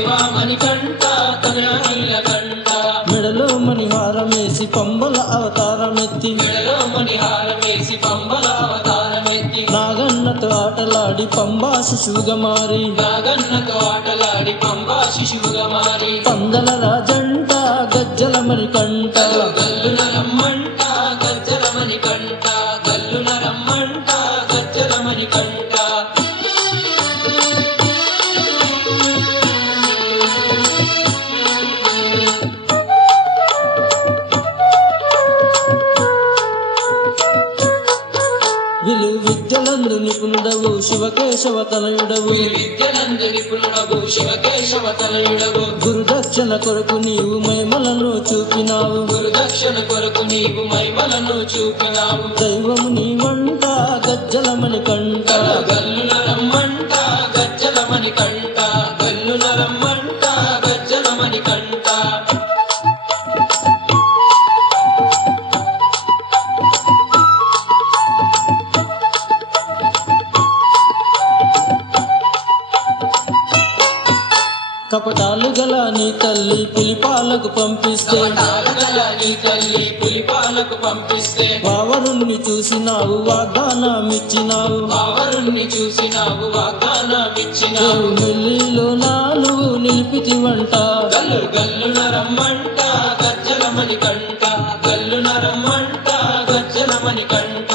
దేవామణి కంట కనకనీల కంట మెడలో మణిహారమేసి పంబల అవతారమెత్తి మెడలో మణిహారమేసి పంబల అవతారమెత్తి నాగన్నతో ఆటలాడి పంబా శిశువుగా మారి నాగన్నతో ఆటలాడి పంబా శిశువుగా మారి పందల రాజంట గజ్జల మణికంఠ గల్లున రమ్మంట గజ్జల మణికంఠ గల్లున రమ్మంట గజ్జల మణికంఠ విద్యలందు నిపుణుడవు శివకేశవ తనయుడవు విద్యనందు నిపుణుడవు శివకేశవ తనయుడవు గురుదక్షిణ కొరకు నీవు మహిమలను చూపినావు గురుదక్షిణ కొరకు నీవు మహిమలను చూపినావు దైవము నీ వంట గజ్జల మణికంఠ గల్లున రమ్మంట గజ్జల మణికంఠ గల్లున రమ్మంట గజ్జల మణికంఠ కపటాలు గల నీ తల్లి పులిపాలకు పంపిస్తే నీ తల్లి పులిపాలకు పంపిస్తే వావరుణ్ణి చూసినావు వాగ్దానమిచ్చినావు వావరుణ్ణి చూసినావు వాగ్దానమిచ్చినావు నెల్లిలో నాలుగు నిలిపితివంట గల్లు గల్లున రమ్మంట గజ్జల మణికంఠ గల్లున రమ్మంట గజ్జల మణికంఠ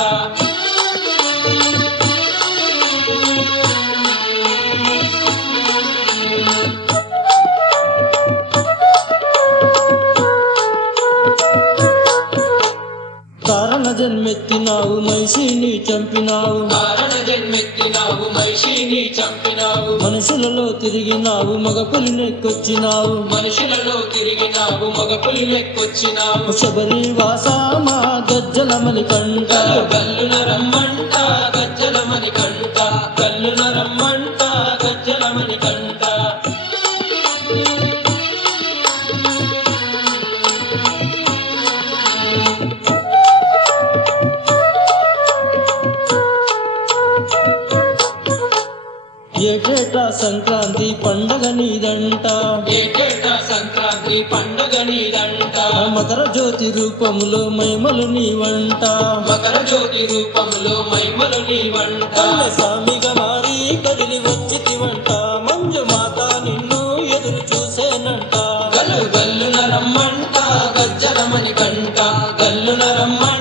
కారణ జన్మెత్తినావు మహిషిని చంపినావు కారణ జన్మెత్తినావు మహిషిని చంపినావు మనుషులలో తిరిగినావు మగ పులినెక్కొచ్చినావు మనుషులలో తిరిగినావు మగ పులినెక్కొచ్చినావు శబరి వాసామా గజ్జల మణికంఠ గల్లున రమ్మంట గజ్జల మణికంఠ గల్లున రమ్మంట గజ్జల మణికంఠ ఏటేటా సంక్రాంతి పండగ నీదంట ఏటేటా సంక్రాంతి పండుగ నీదంట మకర జ్యోతి రూపములో మహిమలు నీవంట మకర జ్యోతి రూపంలో మహిమలు నీవంట స్వామిగా మారి కదిలి వచ్చితివంట మంజు మాత నిన్ను ఎదురు చూసేనంట గల్లు గల్లున రమ్మంట గజ్జల మణికంఠ గల్లున రమ్మంట